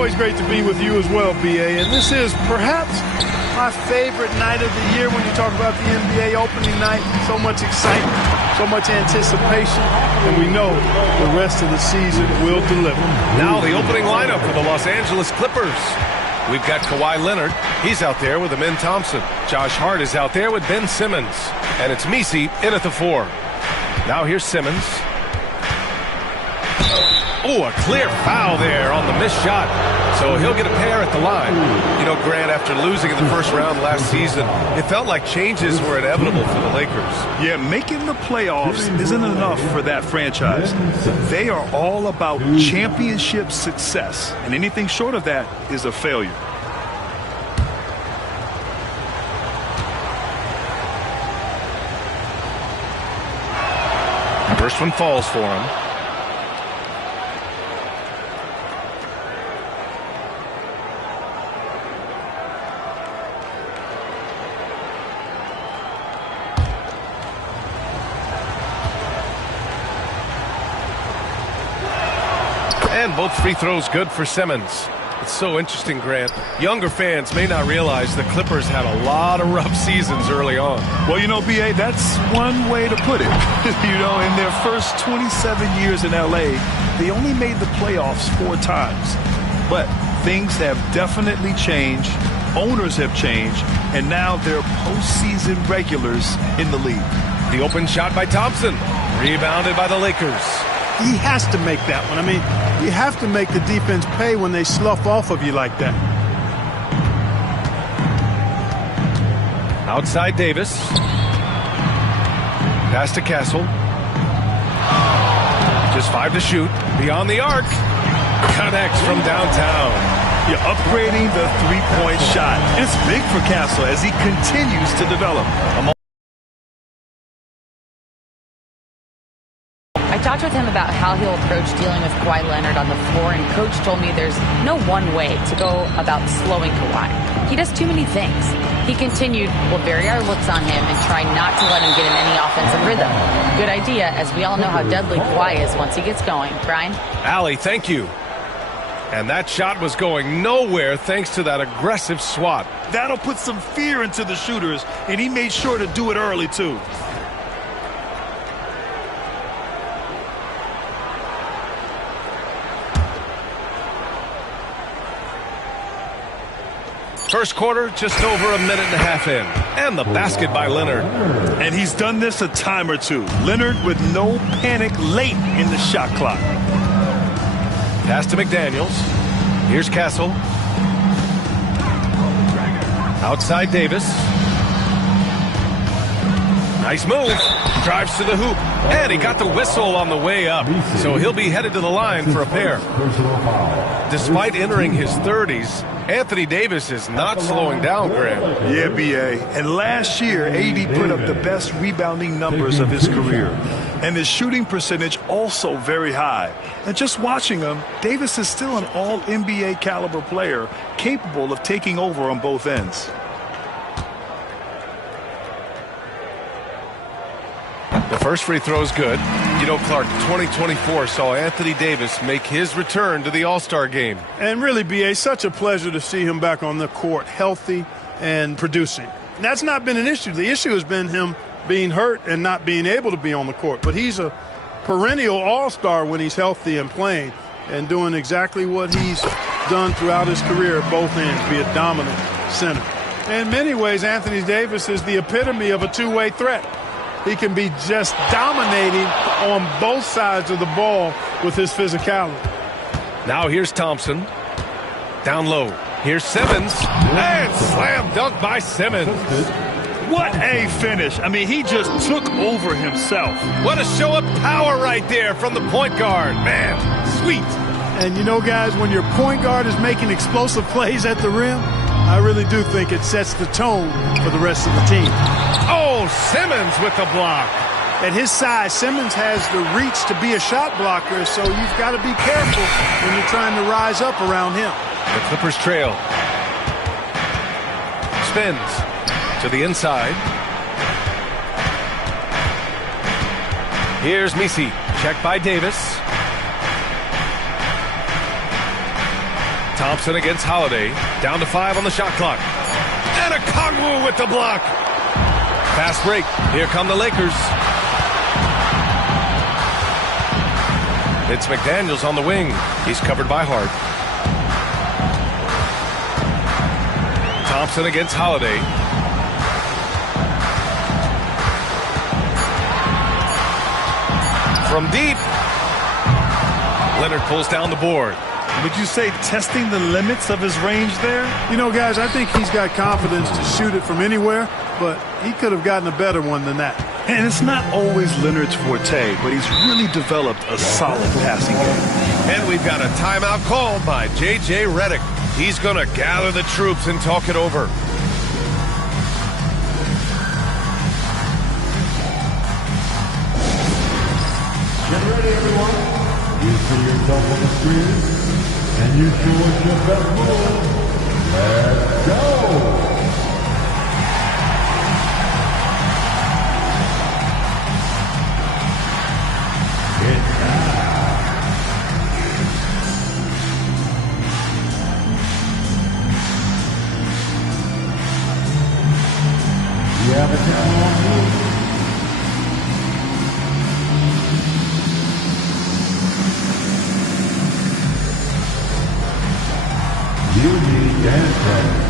always great to be with you as well, B.A. And this is perhaps my favorite night of the year when you talk about the NBA opening night. So much excitement, so much anticipation, and we know the rest of the season will deliver. Now the opening lineup for the Los Angeles Clippers. We've got Kawhi Leonard. He's out there with Amin Thompson. Josh Hart is out there with Ben Simmons. And it's Messi in at the 4. Now here's Simmons. Oh, a clear foul there on the missed shot. So he'll get a pair at the line. You know, Grant, after losing in the first round last season, it felt like changes were inevitable for the Lakers. Yeah, making the playoffs isn't enough for that franchise. They are all about championship success, and anything short of that is a failure. First one falls for him. And both free throws good for Simmons. It's so interesting, Grant. Younger fans may not realize the Clippers had a lot of rough seasons early on. Well, you know, B.A., that's one way to put it. You know, in their first 27 years in L.A., they only made the playoffs 4 times. But things have definitely changed. Owners have changed. And now they're postseason regulars in the league. The open shot by Thompson. Rebounded by the Lakers. He has to make that one. I mean, you have to make the defense pay when they slough off of you like that. Outside Davis. Pass to Castle. Just 5 to shoot. Beyond the arc. Connects from downtown. You're upgrading the three-point shot. It's big for Castle as he continues to develop. I talked with him about how he'll approach dealing with Kawhi Leonard on the floor, and Coach told me there's no one way to go about slowing Kawhi. He does too many things. He continued, we'll vary our looks on him and try not to let him get in any offensive rhythm. Good idea, as we all know how deadly Kawhi is once he gets going. Brian? Allie, thank you. And that shot was going nowhere thanks to that aggressive swat. That'll put some fear into the shooters, and he made sure to do it early, too. First quarter, just over a minute and a half in. And the basket by Leonard. And he's done this a time or two. Leonard with no panic late in the shot clock. Pass to McDaniels. Here's Castle. Outside Davis. Nice move. Drives to the hoop. And he got the whistle on the way up. So he'll be headed to the line for a pair. Despite entering his 30s, Anthony Davis is not slowing down, Graham. Yeah, B.A. And last year, AD put up the best rebounding numbers of his career. And his shooting percentage also very high. And just watching him, Davis is still an all-NBA caliber player, capable of taking over on both ends. The first free throw is good. You know, Clark, 2024 saw Anthony Davis make his return to the All-Star game. And really, B.A., such a pleasure to see him back on the court, healthy and producing. And that's not been an issue. The issue has been him being hurt and not being able to be on the court. But he's a perennial all-star when he's healthy and playing and doing exactly what he's done throughout his career at both ends, be a dominant center. In many ways, Anthony Davis is the epitome of a two-way threat. He can be just dominating on both sides of the ball with his physicality. Now here's Thompson. Down low. Here's Simmons. And slam dunk by Simmons. What a finish. I mean, he just took over himself. What a show of power right there from the point guard. Man, sweet. And you know, guys, when your point guard is making explosive plays at the rim, I really do think it sets the tone for the rest of the team. Oh, Simmons with the block. At his size, Simmons has the reach to be a shot blocker, so you've got to be careful when you're trying to rise up around him. The Clippers trail. Spins to the inside. Here's Messi. Check by Davis. Thompson against Holiday. Down to 5 on the shot clock. And a Kongwu with the block. Fast break. Here come the Lakers. It's McDaniels on the wing. He's covered by Hart. Thompson against Holiday. From deep. Leonard pulls down the board. Would you say testing the limits of his range there? You know, guys, I think he's got confidence to shoot it from anywhere, but he could have gotten a better one than that. And it's not always Leonard's forte, but he's really developed a solid passing game. And we've got a timeout called by J.J. Redick. He's going to gather the troops and talk it over. Get ready, everyone. You see yourself on the screen, and you show us your best move. Let's go! It's time. You have a camera on you. You need dance practice.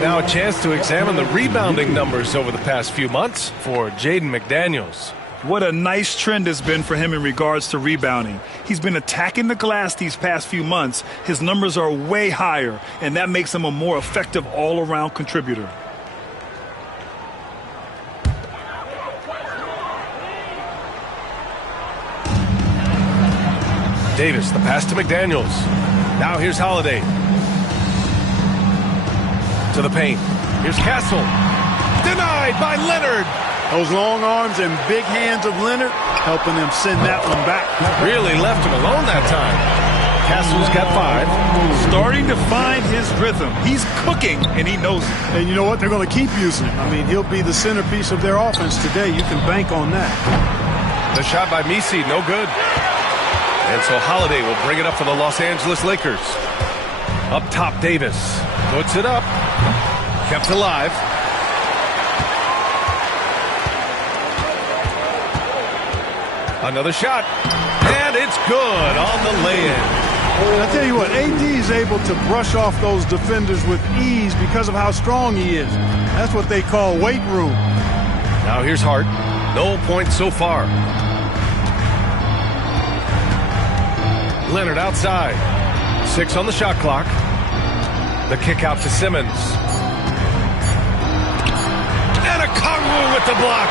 Now a chance to examine the rebounding numbers over the past few months for Jaden McDaniels. What a nice trend has been for him in regards to rebounding. He's been attacking the glass these past few months. His numbers are way higher, and that makes him a more effective all-around contributor. Davis, the pass to McDaniels. Now here's Holiday. To the paint. Here's Castle. Denied by Leonard. Those long arms and big hands of Leonard helping him send that one back. Really left him alone that time. Castle's got 5. Starting to find his rhythm. He's cooking, and he knows it. And you know what? They're going to keep using him. I mean, he'll be the centerpiece of their offense today. You can bank on that. The shot by Misi, no good. And so Holiday will bring it up for the Los Angeles Lakers. Up top, Davis puts it up. Kept alive. Another shot. And it's good on the lay-in. I tell you what, AD is able to brush off those defenders with ease because of how strong he is. That's what they call weight room. Now here's Hart. No points so far. Leonard outside. 6 on the shot clock. The kick out to Simmons. And a Kongwu with the block.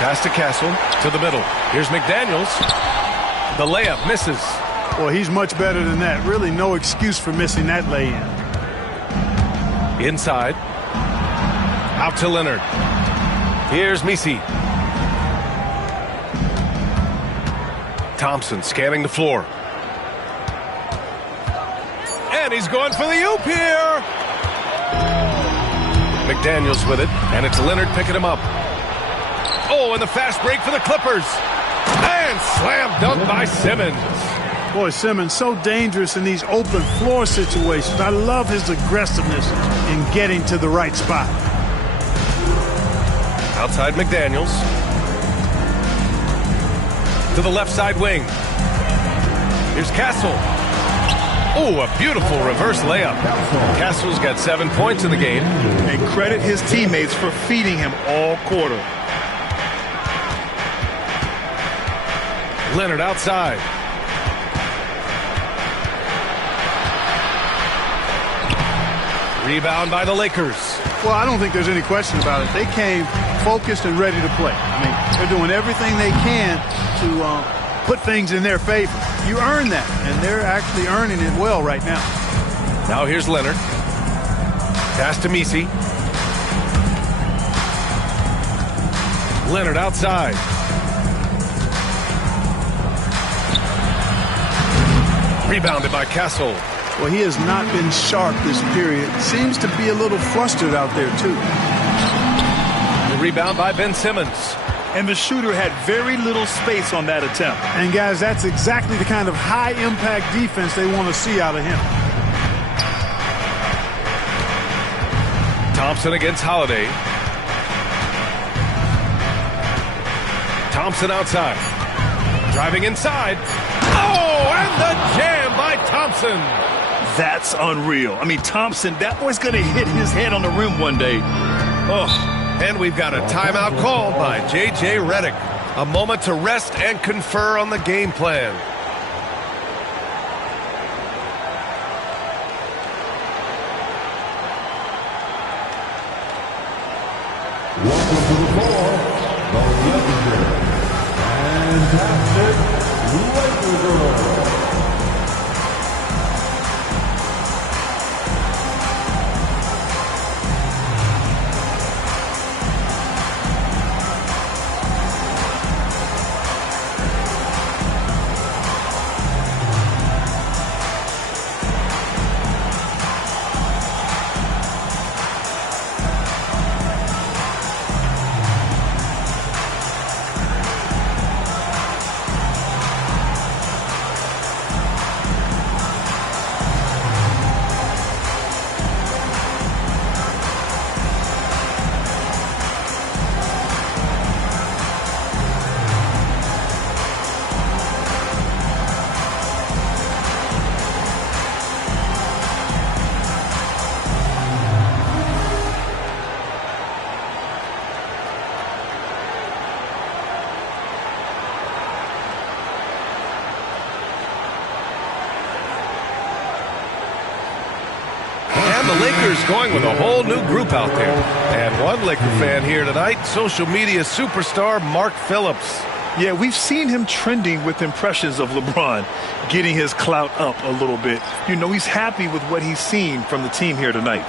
Pass to Castle, to the middle. Here's McDaniels. The layup misses. Well, he's much better than that. Really no excuse for missing that lay-in. Inside. Out to Leonard. Here's Misi. Thompson scanning the floor. And he's going for the oop here. McDaniels with it, and it's Leonard picking him up. Oh, and the fast break for the Clippers. And slam dunk by Simmons. Boy, Simmons so dangerous in these open floor situations. I love his aggressiveness in getting to the right spot. Outside McDaniels. To the left side wing. Here's Castle. Oh, a beautiful reverse layup. Castle's got 7 points in the game. And credit his teammates for feeding him all quarter. Leonard outside. Rebound by the Lakers. Well, I don't think there's any question about it. They came focused and ready to play. I mean, they're doing everything they can to put things in their favor. You earn that, and they're actually earning it well right now. Now here's Leonard. Pass to Misi. Leonard outside. Rebounded by Castle. Well, he has not been sharp this period. Seems to be a little flustered out there, too. The rebound by Ben Simmons. And the shooter had very little space on that attempt. And, guys, that's exactly the kind of high-impact defense they want to see out of him. Thompson against Holiday. Thompson outside. Driving inside. Oh, and the jam by Thompson. That's unreal. I mean, Thompson, that boy's going to hit his head on the rim one day. Oh. And we've got a timeout called by J.J. Redick. A moment to rest and confer on the game plan. Welcome to the floor, the legendary, fantastic Laker Girl. The Lakers going with a whole new group out there. And one Laker fan here tonight, social media superstar Mark Phillips. Yeah, we've seen him trending with impressions of LeBron, getting his clout up a little bit. You know, he's happy with what he's seen from the team here tonight.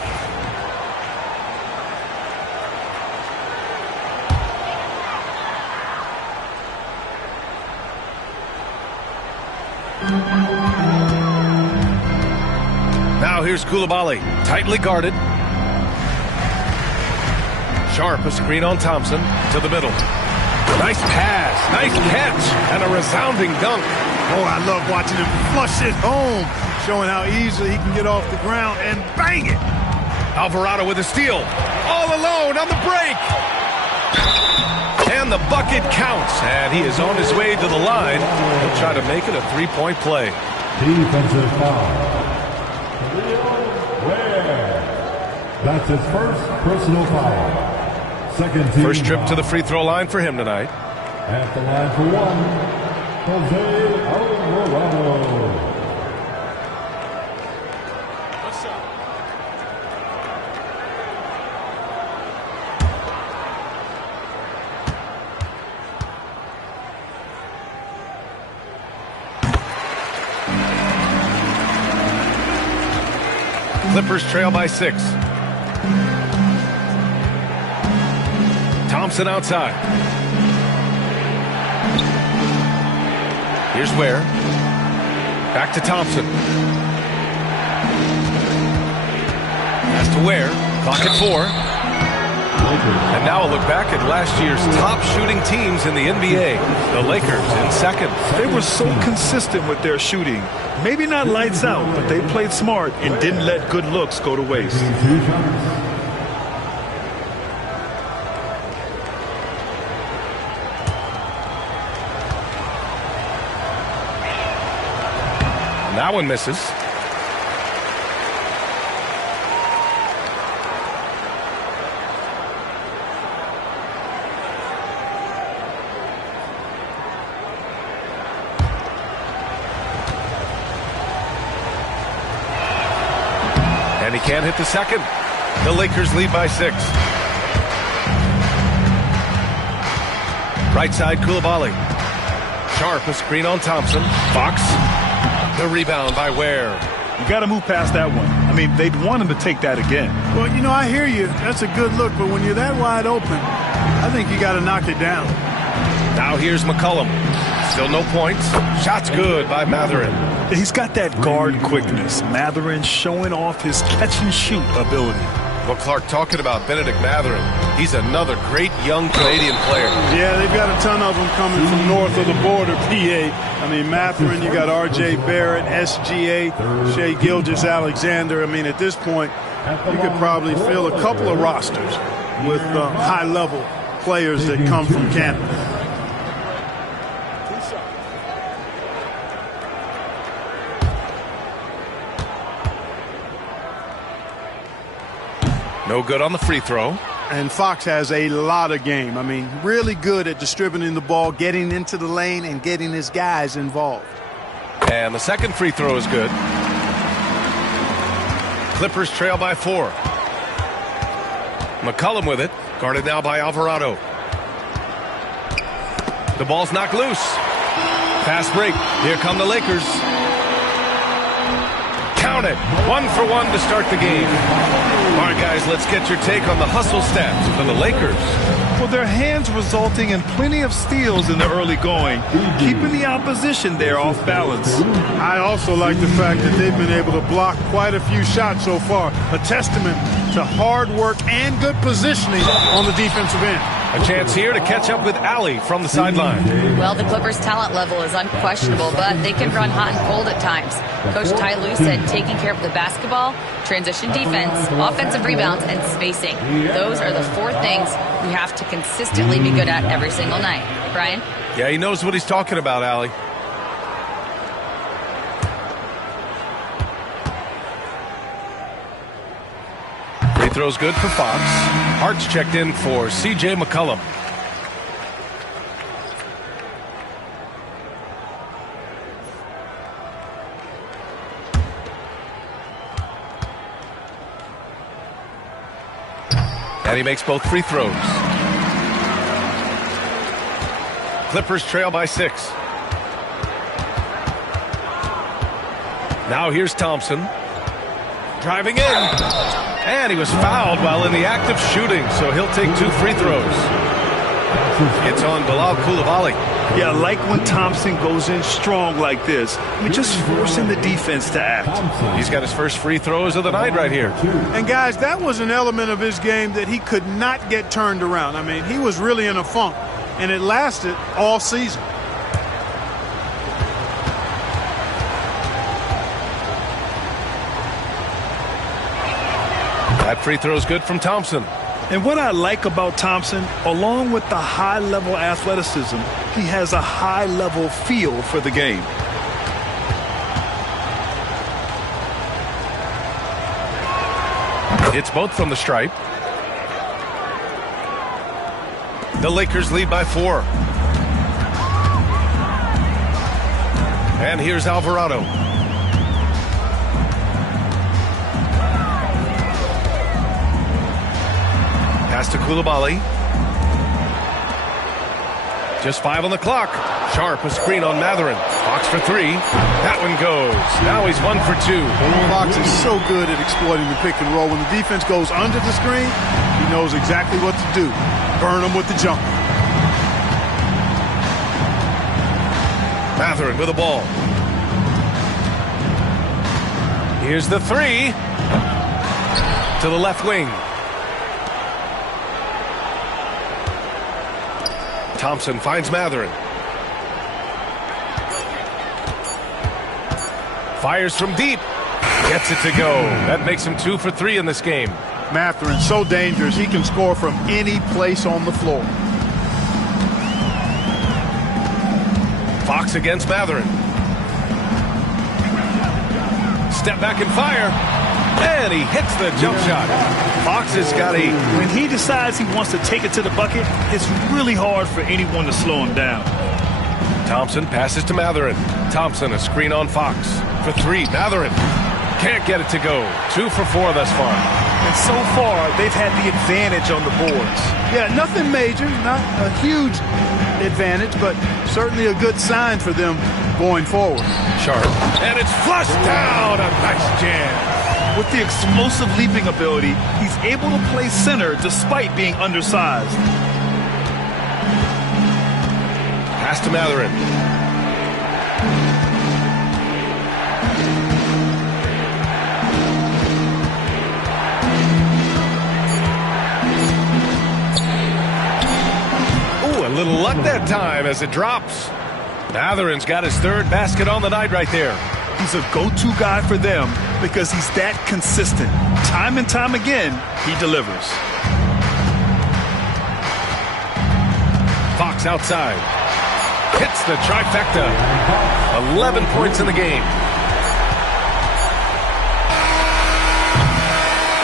Now here's Coulibaly, tightly guarded. Sharp, a screen on Thompson, to the middle. Nice pass, nice catch, and a resounding dunk. Oh, I love watching him flush it home, showing how easily he can get off the ground and bang it. Alvarado with a steal, all alone on the break. And the bucket counts, and he is on his way to the line. He'll try to make it a three-point play. Defensive foul. That's his first personal foul. Second team First trip foul. to the free throw line for him tonight. At the line for one, Jose Alvarado. Clippers trail by 6. Thompson outside. Here's Ware. Back to Thompson. Pass to Ware. Clock at 4. And now a look back at last year's top shooting teams in the NBA. The Lakers in second. They were so consistent with their shooting. Maybe not lights out, but they played smart and didn't let good looks go to waste. And that one misses. And he can't hit the second. The Lakers lead by 6. Right side, Coulibaly. Sharp, a screen on Thompson. Fox, the rebound by Ware. You got to move past that one. I mean, they'd want him to take that again. Well, you know, I hear you. That's a good look, but when you're that wide open, I think you got to knock it down. Now here's McCollum. Still no points. Shot's good by Matherin. He's got that guard quickness. Matherin showing off his catch-and-shoot ability. Well, Clark, talking about Benedict Matherin, he's another great young Canadian player. Yeah, they've got a ton of them coming from north of the border, PA. I mean, Matherin, you got R.J. Barrett, SGA, Shai Gilgeous-Alexander. I mean, at this point, you could probably fill a couple of rosters with high-level players that come from Canada. No good on the free throw. And Fox has a lot of game. I mean, really good at distributing the ball, getting into the lane, and getting his guys involved. And the second free throw is good. Clippers trail by 4. McCollum with it. Guarded now by Alvarado. The ball's knocked loose. Fast break. Here come the Lakers. Count it. 1 for 1 to start the game. All right, guys, let's get your take on the hustle stats for the Lakers. Well, their hands resulting in plenty of steals in the early going, keeping the opposition there off balance. I also like the fact that they've been able to block quite a few shots so far. A testament to hard work and good positioning on the defensive end. A chance here to catch up with Allie from the sideline. Well, the Clippers' talent level is unquestionable, but they can run hot and cold at times. Coach Ty Lue said taking care of the basketball, transition defense, offensive rebounds, and spacing. Those are the 4 things we have to consistently be good at every single night. Brian? Yeah, he knows what he's talking about, Allie. Free throw's good for Fox. Hart's checked in for C.J. McCollum. And he makes both free throws. Clippers trail by 6. Now here's Thompson. Driving in. And he was fouled while in the act of shooting, so he'll take 2 free throws. It's on Bilal Coulibaly. Yeah, I like when Thompson goes in strong like this. I mean, just forcing the defense to act. He's got his first free throws of the night right here. And, guys, that was an element of his game that he could not get turned around. I mean, he was really in a funk, and it lasted all season. That free throw is good from Thompson. And what I like about Thompson, along with the high-level athleticism, he has a high-level feel for the game. It's both from the stripe. The Lakers lead by 4. And here's Alvarado. Pass to Coulibaly. Just 5 on the clock. Sharp, a screen on Matherin. Fox for 3. That one goes. Now he's 1 for 2. Fox is so good at exploiting the pick and roll. When the defense goes under the screen, he knows exactly what to do. Burn them with the jump. Matherin with the ball. Here's the 3. To the left wing. Thompson finds Matherin. Fires from deep. Gets it to go. That makes him 2 for 3 in this game. Matherin, so dangerous. He can score from any place on the floor. Fox against Matherin. Step back and fire. And he hits the jump shot. Fox has got a... When he decides he wants to take it to the bucket, it's really hard for anyone to slow him down. Thompson passes to Matherin. Thompson, a screen on Fox. For 3, Matherin can't get it to go. 2 for 4 thus far. And And so far, they've had the advantage on the boards. Yeah, nothing major, not a huge advantage, but certainly a good sign for them going forward. Sharp. And it's flushed down. A nice jam. With the explosive leaping ability, he's able to play center despite being undersized. Pass to Matherin. Ooh, a little luck that time as it drops. Matherin's got his third basket on the night right there. He's a go-to guy for them because he's that consistent. Time and time again, he delivers. Fox outside. Hits the trifecta. 11 points in the game.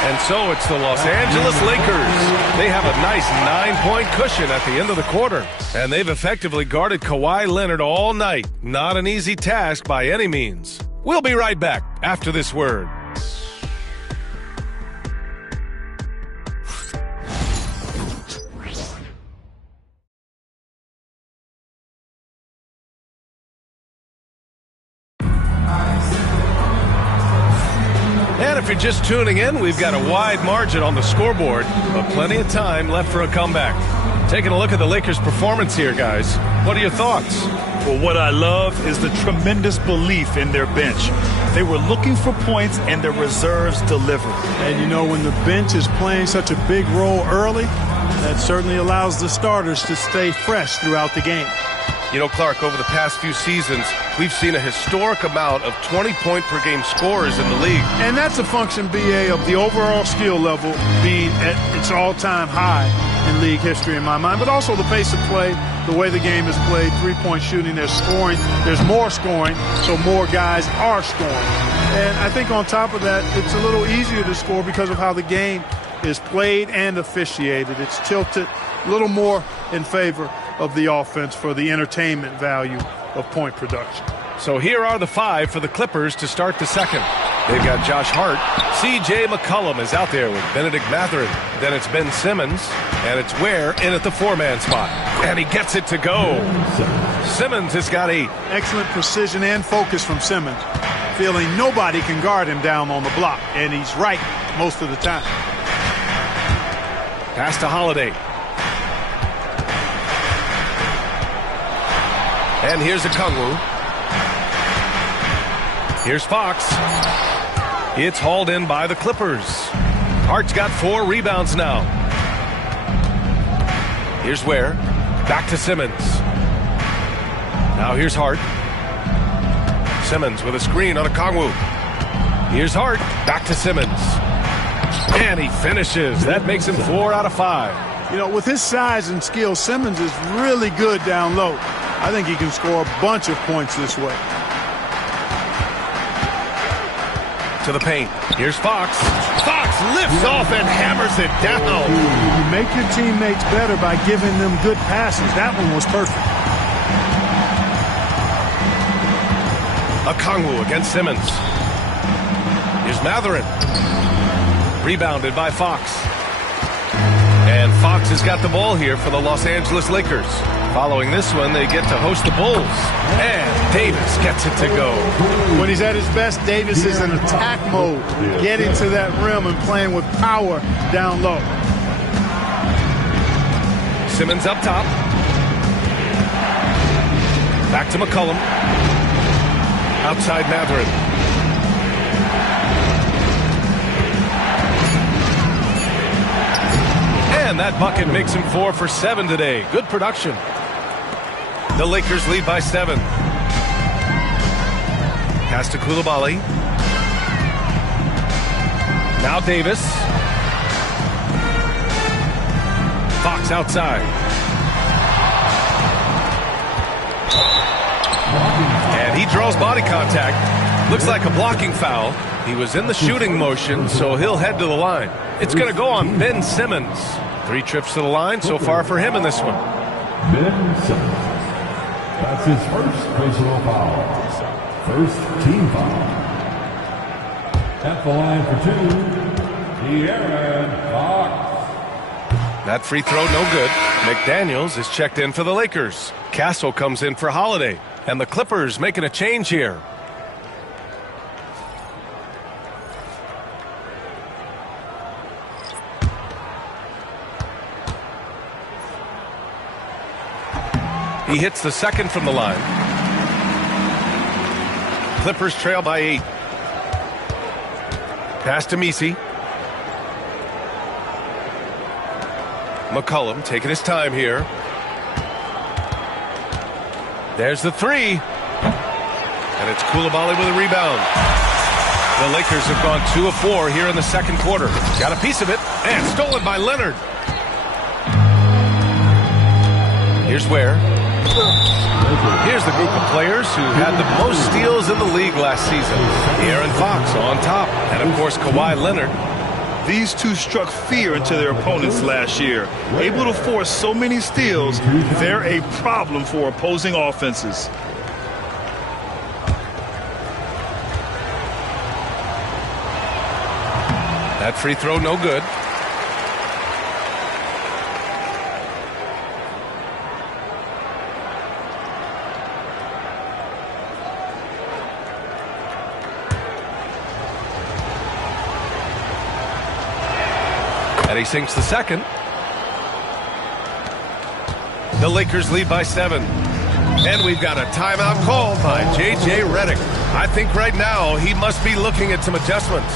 And so it's the Los Angeles Lakers. They have a nice 9-point cushion at the end of the quarter. And they've effectively guarded Kawhi Leonard all night. Not an easy task by any means. We'll be right back after this word. And if you're just tuning in, we've got a wide margin on the scoreboard, but plenty of time left for a comeback. Taking a look at the Lakers' performance here, guys. What are your thoughts? Well, what I love is the tremendous belief in their bench. They were looking for points, and their reserves delivered. And, you know, when the bench is playing such a big role early, that certainly allows the starters to stay fresh throughout the game. You know, Clark, over the past few seasons, we've seen a historic amount of 20-point-per-game scorers in the league. And that's a function, B.A., of the overall skill level being at its all-time high in league history in my mind, but also the pace of play, the way the game is played, three-point shooting, there's scoring, there's more scoring, so more guys are scoring. And I think on top of that, it's a little easier to score because of how the game is played and officiated. It's tilted a little more in favor of the offense for the entertainment value of point production. So here are the five for the Clippers to start the second. They've got Josh Hart. C.J. McCollum is out there with Benedict Mathurin. Then it's Ben Simmons, and it's Ware in at the four-man spot. And he gets it to go. Simmons has got 8. Excellent precision and focus from Simmons, feeling nobody can guard him down on the block, and he's right most of the time. Pass to Holiday. And here's Okongwu. Here's Fox. It's hauled in by the Clippers. Hart's got 4 rebounds now. Here's Ware. Back to Simmons. Now here's Hart. Simmons with a screen on Okongwu. Here's Hart. Back to Simmons. And he finishes. That makes him 4 out of 5. You know, with his size and skill, Simmons is really good down low. I think he can score a bunch of points this way. To the paint. Here's Fox. Fox lifts off and hammers it down. You make your teammates better by giving them good passes. That one was perfect. Okongwu against Simmons. Here's Matherin. Rebounded by Fox. And Fox has got the ball here for the Los Angeles Lakers. Following this one, they get to host the Bulls. And Davis gets it to go. When he's at his best, Davis is in attack mode, getting to that rim and playing with power down low. Simmons up top. Back to McCollum. Outside Matherin. And that bucket makes him 4 for 7 today. Good production. The Lakers lead by 7. Pass to Coulibaly. Now Davis. Fox outside. And he draws body contact. Looks like a blocking foul. He was in the shooting motion, so he'll head to the line. It's going to go on Ben Simmons. 3 trips to the line so far for him in this one. Ben Simmons. That's his first personal foul. First team foul. At the line for 2, That free throw no good. McDaniels is checked in for the Lakers. Castle comes in for Holiday. And the Clippers making a change here. He hits the second from the line. Clippers trail by 8. Pass to Messi. McCollum taking his time here. There's the three. And it's Coulibaly with a rebound. The Lakers have gone 2 of 4 here in the second quarter. Got a piece of it. And stolen by Leonard. Here's where. Here's the group of players who had the most steals in the league last season. Aaron Fox on top. And, of course, Kawhi Leonard. These two struck fear into their opponents last year. Able to force so many steals, they're a problem for opposing offenses. That free throw no good. And he sinks the second. The Lakers lead by 7. And we've got a timeout called by J.J. Redick. I think right now he must be looking at some adjustments.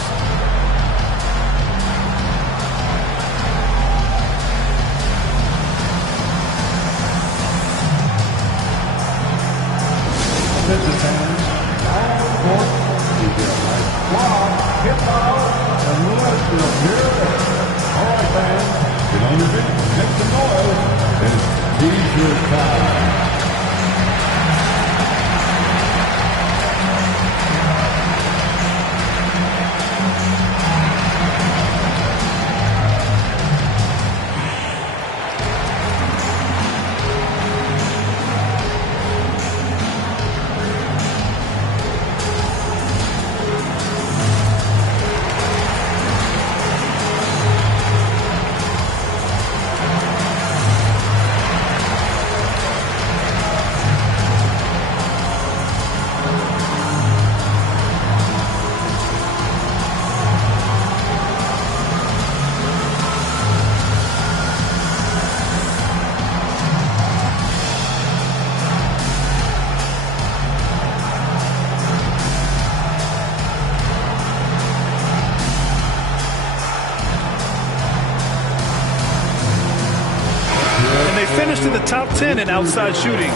Finished in the top 10 in outside shooting.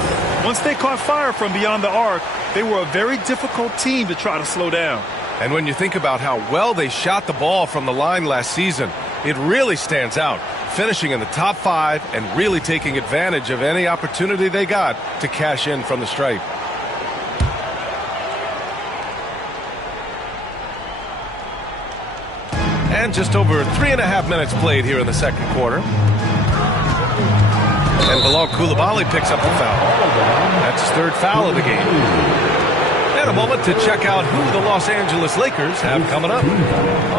Once they caught fire from beyond the arc, they were a very difficult team to try to slow down. And when you think about how well they shot the ball from the line last season, it really stands out, finishing in the top 5 and really taking advantage of any opportunity they got to cash in from the stripe. And just over 3.5 minutes played here in the second quarter. And Bilal Coulibaly picks up the foul. That's his 3rd foul of the game. And a moment to check out who the Los Angeles Lakers have coming up.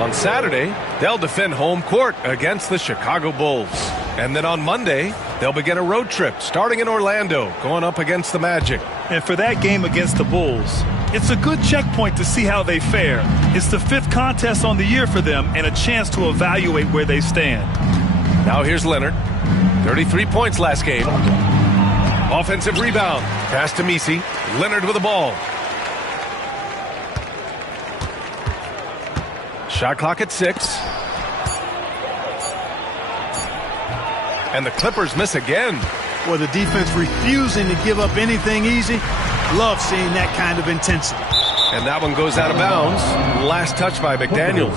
On Saturday, they'll defend home court against the Chicago Bulls. And then on Monday, they'll begin a road trip starting in Orlando, going up against the Magic. And for that game against the Bulls, it's a good checkpoint to see how they fare. It's the 5th contest on the year for them and a chance to evaluate where they stand. Now here's Leonard. 33 points last game. Offensive rebound. Pass to Messi. Leonard with the ball. Shot clock at 6. And the Clippers miss again. Boy, the defense refusing to give up anything easy. Love seeing that kind of intensity. And that one goes out of bounds. Last touch by McDaniels.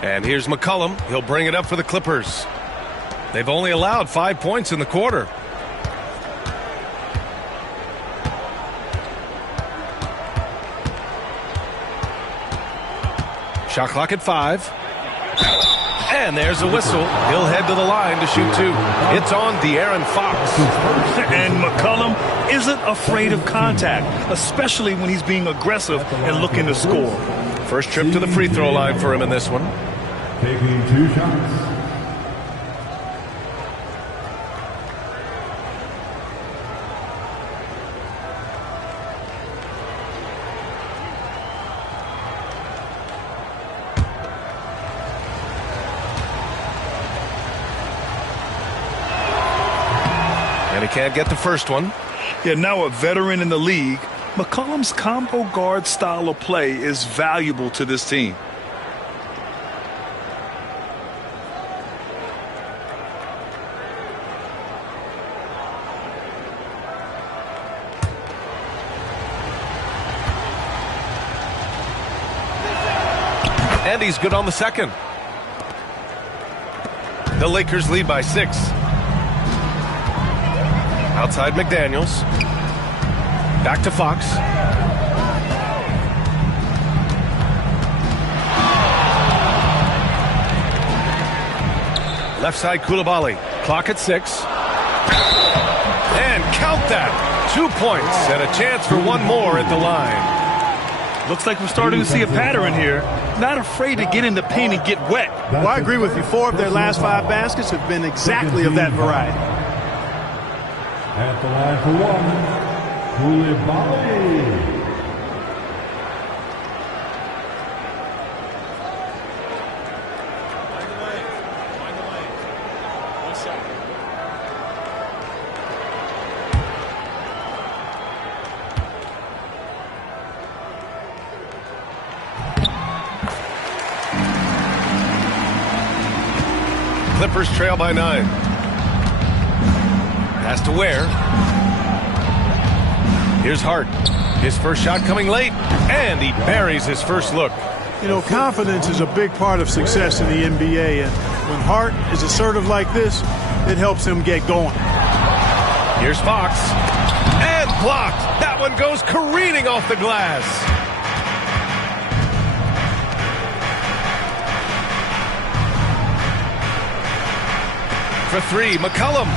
And here's McCollum. He'll bring it up for the Clippers. They've only allowed 5 points in the quarter. Shot clock at 5. And there's a whistle. He'll head to the line to shoot two. It's on De'Aaron Fox. And McCollum isn't afraid of contact, especially when he's being aggressive and looking to score. First trip to the free throw line for him in this one. Taking 2 shots. And he can't get the first one. Yeah, now a veteran in the league, McCollum's combo guard style of play is valuable to this team. And he's good on the second. The Lakers lead by 6. Outside McDaniels. Back to Fox. Left side Koulibaly. Clock at 6. And count that. 2 points and a chance for one more at the line. Looks like we're starting to see a pattern here. Not afraid to get in the paint and get wet. Well, I agree with you. 4 of their last 5 baskets have been exactly of that variety. At the line for one, Koulibaly. Clippers trail by 9. Pass to Ware. Here's Hart. His first shot coming late, and he buries his first look. You know, confidence is a big part of success in the NBA, and when Hart is assertive like this, it helps him get going. Here's Fox. And blocked. That one goes careening off the glass. For 3, McCollum.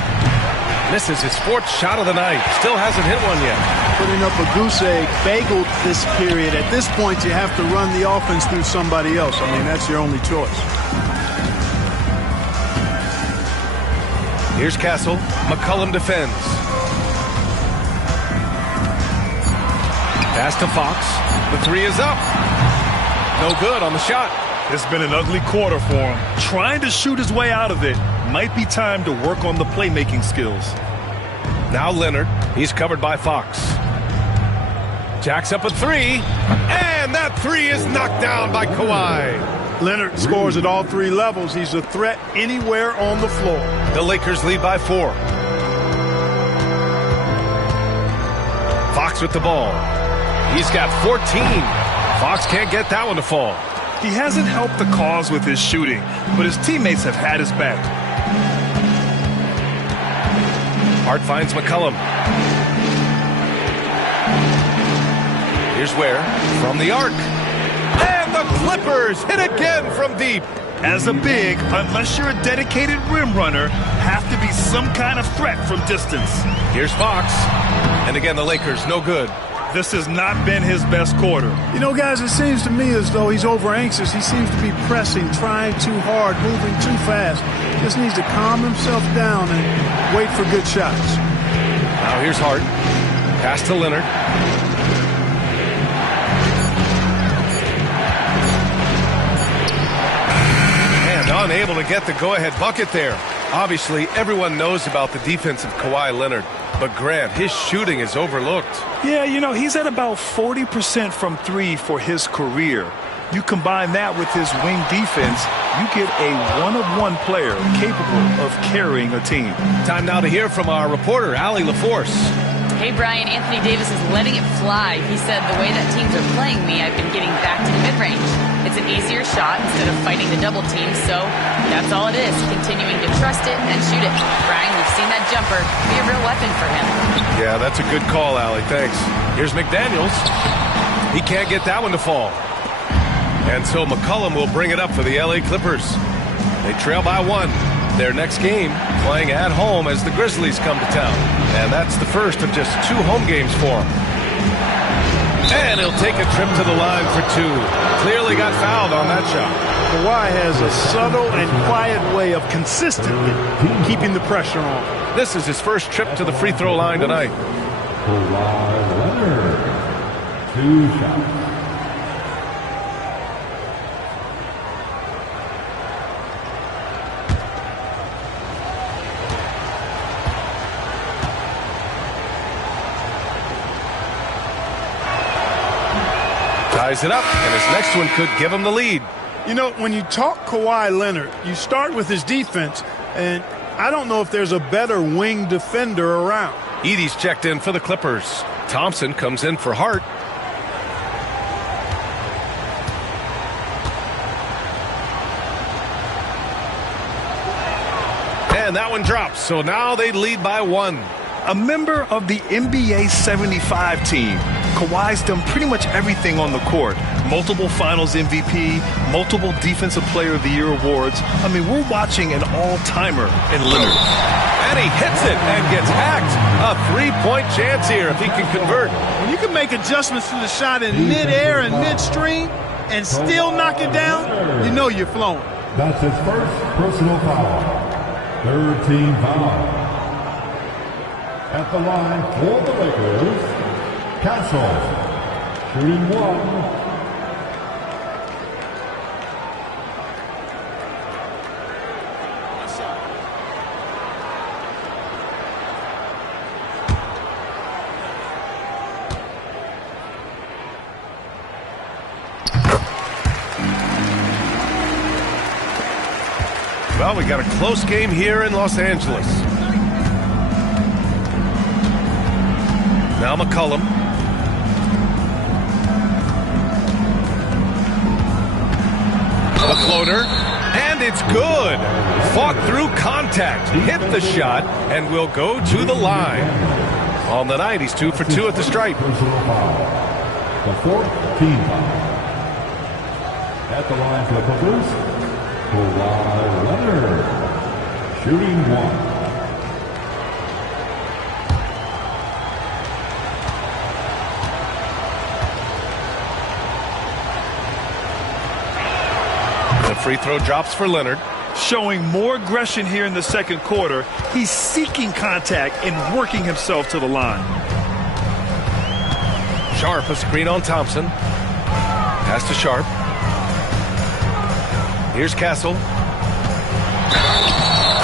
Misses his 4th shot of the night. Still hasn't hit one yet. Putting up a goose egg, bageled this period. At this point, you have to run the offense through somebody else. I mean, that's your only choice. Here's Castle. McCollum defends. Pass to Fox. The 3 is up. No good on the shot. It's been an ugly quarter for him. Trying to shoot his way out of it. Might be time to work on the playmaking skills. Now Leonard. He's covered by Fox. Jacks up a 3. And that 3 is knocked down by Kawhi. Leonard scores at all 3 levels. He's a threat anywhere on the floor. The Lakers lead by 4. Fox with the ball. He's got 14. Fox can't get that one to fall. He hasn't helped the cause with his shooting, but his teammates have had his back. Hart finds McCollum. Here's Ware from the arc. And the Clippers hit again from deep. As a big, unless you're a dedicated rim runner, have to be some kind of threat from distance. Here's Fox. And again, the Lakers, no good. This has not been his best quarter. You know, guys, it seems to me as though he's over-anxious. He seems to be pressing, trying too hard, moving too fast. Just needs to calm himself down and wait for good shots. Now here's Hart. Pass to Leonard. And unable to get the go-ahead bucket there. Obviously, everyone knows about the defense of Kawhi Leonard. But Grant, his shooting is overlooked. Yeah, you know, he's at about 40% from 3 for his career. You combine that with his wing defense, you get a one-of-one player capable of carrying a team. Time now to hear from our reporter, Allie LaForce. Hey, Brian, Anthony Davis is letting it fly. He said, the way that teams are playing me, I've been getting back to the mid-range. It's an easier shot instead of fighting the double team, so that's all it is, continuing to trust it and shoot it. Brian, we've seen that jumper be a real weapon for him. Yeah, that's a good call, Allie. Thanks. Here's McDaniels. He can't get that one to fall. And so McCollum will bring it up for the LA Clippers. They trail by 1. Their next game playing at home as the Grizzlies come to town. And that's the first of just 2 home games for him. And he'll take a trip to the line for 2. Clearly got fouled on that shot. Kawhi has a subtle and quiet way of consistently keeping the pressure on. This is his first trip to the free throw line tonight. Kawhi Leonard, 2 shots. Ties it up, and his next one could give him the lead. You know, when you talk Kawhi Leonard, you start with his defense, and I don't know if there's a better wing defender around. Edey's checked in for the Clippers. Thompson comes in for Hart. And that one drops, so now they lead by 1. A member of the NBA 75 team, Kawhi's done pretty much everything on the court. Multiple Finals MVP, multiple Defensive Player of the Year awards. I mean, we're watching an all-timer in Leonard. And he hits it and gets hacked. A 3-point chance here if he can convert. When you can make adjustments to the shot in midair and midstream and still knock it down, you know you're flowing. That's his first personal foul. 3rd team foul. At the line for the Lakers, Castle, shooting 1. Well, we got a close game here in Los Angeles. Now McCollum. The floater, and it's good. Fought through contact, hit the shot, and will go to the line. On the night, he's 2 for 2 at the stripe. Personal foul. The 4th team foul. At the line for the Clippers, Kawhi Leonard, shooting 1. Free throw drops for Leonard. Showing more aggression here in the second quarter. He's seeking contact and working himself to the line. Sharp, a screen on Thompson. Pass to Sharp. Here's Castle.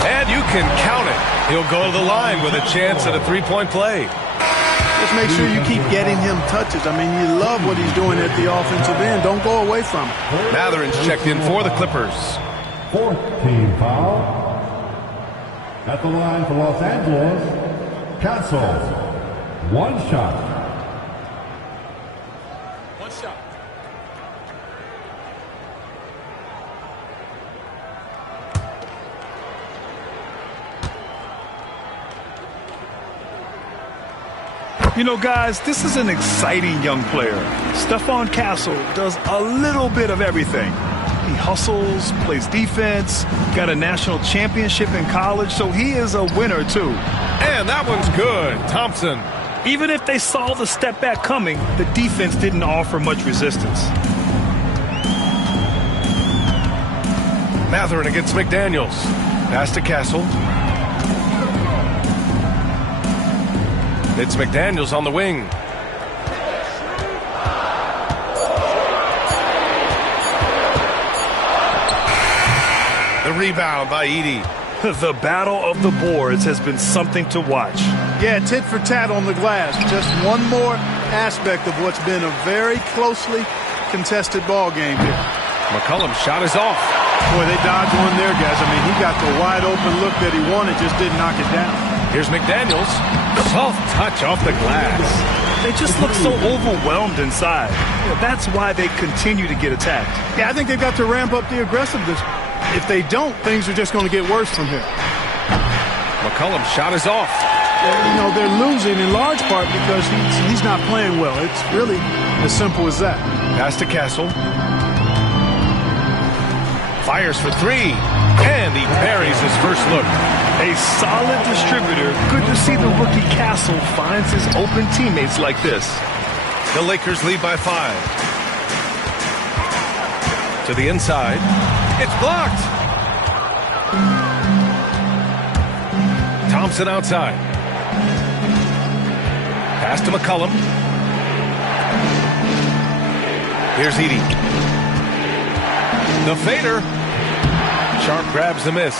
And you can count it. He'll go to the line with a chance at a 3-point play. Just make sure you keep getting him touches. I mean, you love what he's doing at the offensive end. Don't go away from it. Matherin's checked in for the Clippers. 4th team foul. At the line for Los Angeles, Castle, 1 shot. 1 shot. You know, guys, this is an exciting young player. Stephon Castle does a little bit of everything. He hustles, plays defense, got a national championship in college, so he is a winner, too. And that one's good. Thompson. Even if they saw the step back coming, the defense didn't offer much resistance. Matherin against McDaniels. Pass to Castle. It's McDaniels on the wing. The rebound by Edey. The battle of the boards has been something to watch. Yeah, tit for tat on the glass. Just one more aspect of what's been a very closely contested ball game here. McCollum's shot is off. Boy, they dodged one there, guys. I mean, he got the wide open look that he wanted, just didn't knock it down. Here's McDaniels. Soft touch off the glass. They just look so overwhelmed inside. That's why they continue to get attacked. Yeah, I think they've got to ramp up the aggressiveness. If they don't, things are just going to get worse from here. McCollum's shot is off. You know, they're losing in large part because he's not playing well. It's really as simple as that. Pass to Castle. Fires for three. And he buries his first look. A solid distributor. Good to see the rookie Castle finds his open teammates like this. The Lakers lead by 5. To the inside. It's blocked. Thompson outside. Pass to McCollum. Here's Edey. The fader. Sharp grabs the miss.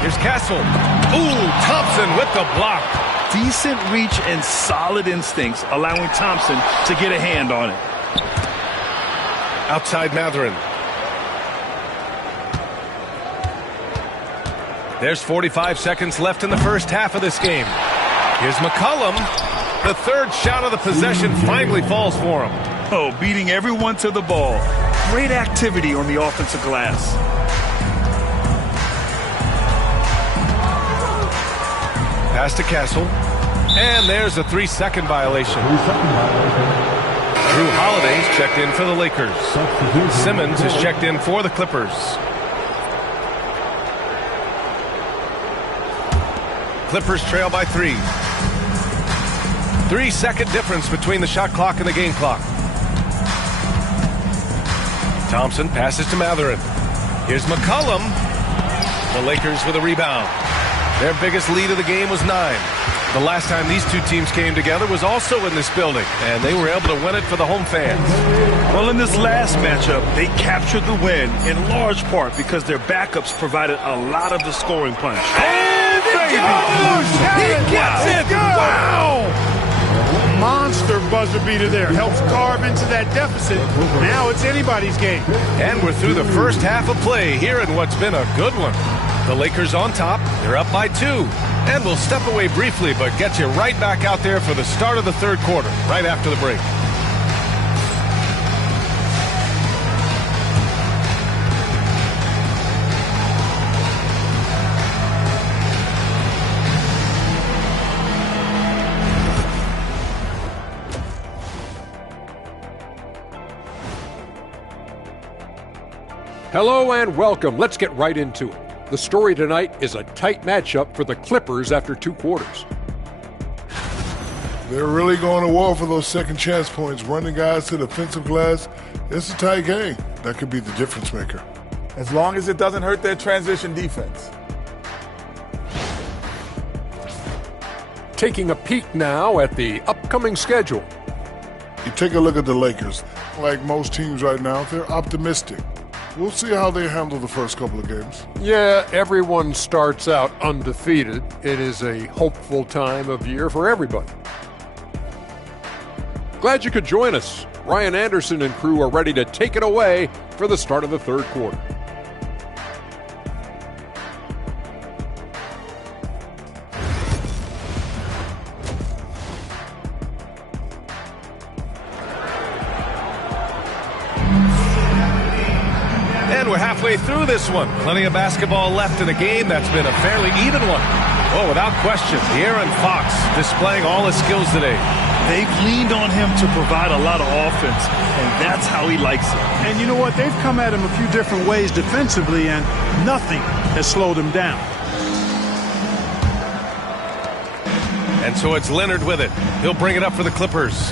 Here's Castle. Ooh, Thompson with the block. Decent reach and solid instincts, allowing Thompson to get a hand on it. Outside Mathurin. There's 45 seconds left in the first half of this game. Here's McCollum. The third shot of the possession finally falls for him. Oh, beating everyone to the ball. Great activity on the offensive glass. Pass to Castle. And there's a 3-second violation. Drew Holiday's checked in for the Lakers. Simmons is checked in for the Clippers. Clippers trail by 3. 3-second difference between the shot clock and the game clock. Thompson passes to Mathurin. Here's McCollum. The Lakers with a rebound. Their biggest lead of the game was 9. The last time these two teams came together was also in this building, and they were able to win it for the home fans. Well, in this last matchup, they captured the win in large part because their backups provided a lot of the scoring punch. Oh, baby! He gets it! Wow! Monster buzzer beater there. Helps carve into that deficit. Now it's anybody's game. And we're through the first half of play here in what's been a good one. The Lakers on top. They're up by 2. And we'll step away briefly, but get you right back out there for the start of the third quarter, right after the break. Hello and welcome. Let's get right into it. The story tonight is a tight matchup for the Clippers after 2 quarters. They're really going to war for those second chance points, running guys to the offensive glass. It's a tight game. That could be the difference maker. As long as it doesn't hurt their transition defense. Taking a peek now at the upcoming schedule. You take a look at the Lakers. Like most teams right now, they're optimistic. We'll see how they handle the first couple of games. Yeah, everyone starts out undefeated. It is a hopeful time of year for everybody. Glad you could join us. Ryan Anderson and crew are ready to take it away for the start of the third quarter. We're halfway through this one. Plenty of basketball left in a game that's been a fairly even one. Oh, without question, De'Aaron Fox displaying all his skills today. They've leaned on him to provide a lot of offense, and that's how he likes it. And you know what? They've come at him a few different ways defensively, and nothing has slowed him down. And so it's Leonard with it. He'll bring it up for the Clippers.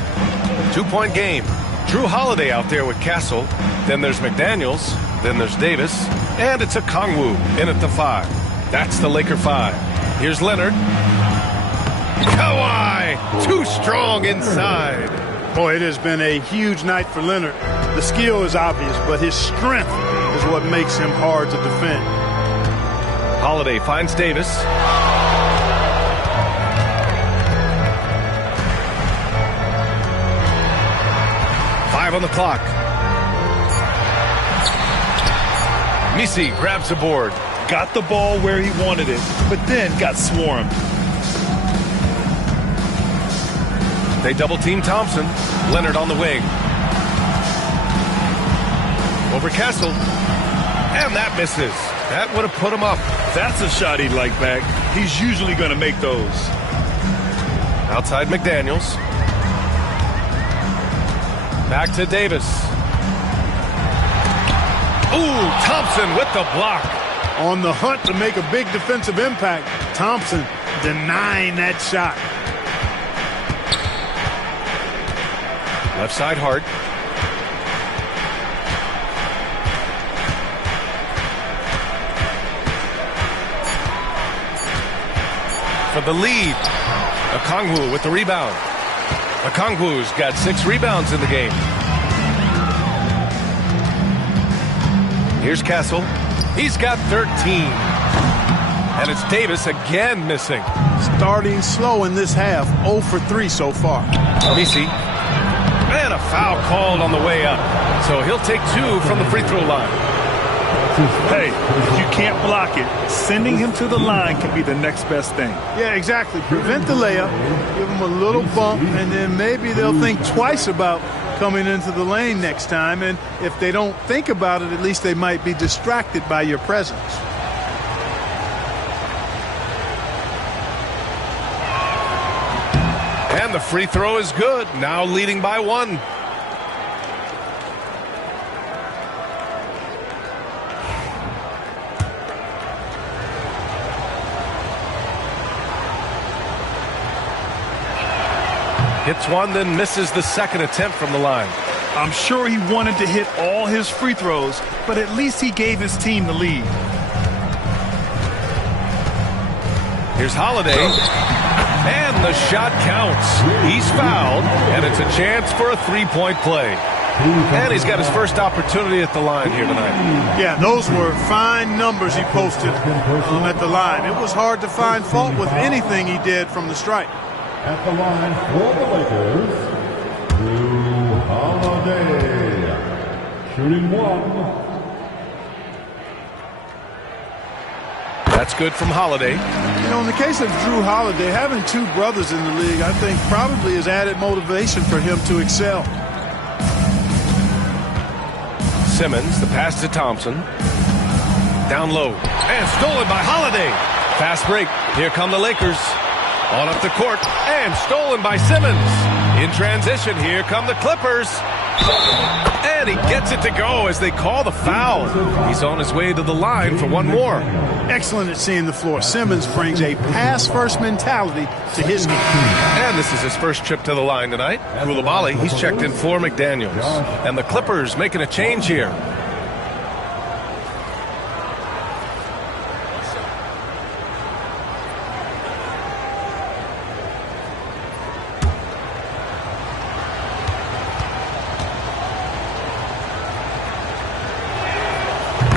2-point game. Drew Holiday out there with Castle. Then there's McDaniels. Then there's Davis. And it's a Kongwu in at the 5. That's the Laker 5. Here's Leonard. Kawhi! Too strong inside. Boy, it has been a huge night for Leonard. The skill is obvious, but his strength is what makes him hard to defend. Holiday finds Davis. Five on the clock. Misi grabs the board. Got the ball where he wanted it, but then got swarmed. They double-team Thompson. Leonard on the wing. Over Castle. And that misses. That would have put him up. That's a shot he'd like back. He's usually going to make those. Outside McDaniels. Back to Davis. Ooh, Thompson with the block. On the hunt to make a big defensive impact, Thompson denying that shot. Left side Hart. For the lead. Okongwu with the rebound. Okongwu's got 6 rebounds in the game. Here's Castle. He's got 13. And it's Davis again missing. Starting slow in this half, 0 for 3 so far. Misi. And a foul called on the way up. So he'll take 2 from the free throw line. Hey, if you can't block it, sending him to the line can be the next best thing. Yeah, exactly. Prevent the layup, give them a little bump, and then maybe they'll think twice about coming into the lane next time. And if they don't think about it, at least they might be distracted by your presence. And the free throw is good. Now leading by 1. Hits one, then misses the second attempt from the line. I'm sure he wanted to hit all his free throws, but at least he gave his team the lead. Here's Holiday. And the shot counts. He's fouled, and it's a chance for a 3-point play. And he's got his first opportunity at the line here tonight. Yeah, those were fine numbers he posted at the line. It was hard to find fault with anything he did from the stripe. At the line for the Lakers, Drew Holiday, shooting 1. That's good from Holiday. You know, in the case of Drew Holiday, having 2 brothers in the league, I think probably is added motivation for him to excel. Simmons, the pass to Thompson. Down low. And stolen by Holiday. Fast break. Here come the Lakers. On up the court. And stolen by Simmons. In transition, here come the Clippers. And he gets it to go as they call the foul. He's on his way to the line for one more. Excellent at seeing the floor. Simmons brings a pass-first mentality to his game. And this is his first trip to the line tonight. Koulibaly, he's checked in for McDaniels. And the Clippers making a change here.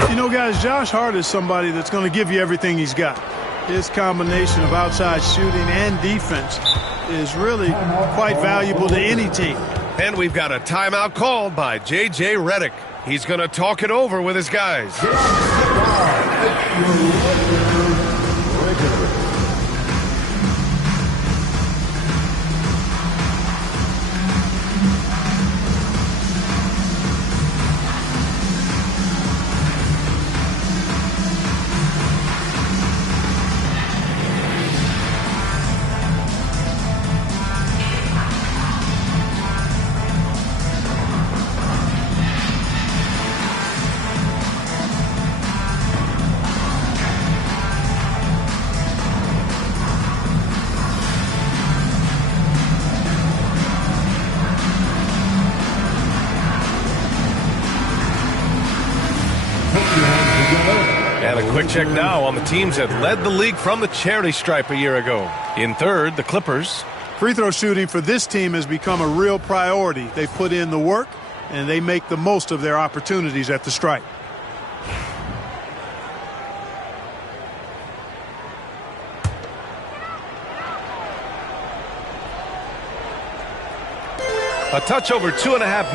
You know, guys, Josh Hart is somebody that's going to give you everything he's got. His combination of outside shooting and defense is really quite valuable to any team. And we've got a timeout called by J.J. Redick. He's going to talk it over with his guys. And a quick check now on the teams that led the league from the charity stripe a year ago. In third, the Clippers. Free throw shooting for this team has become a real priority. They put in the work, and they make the most of their opportunities at the stripe. A touch over 2.5 minutes.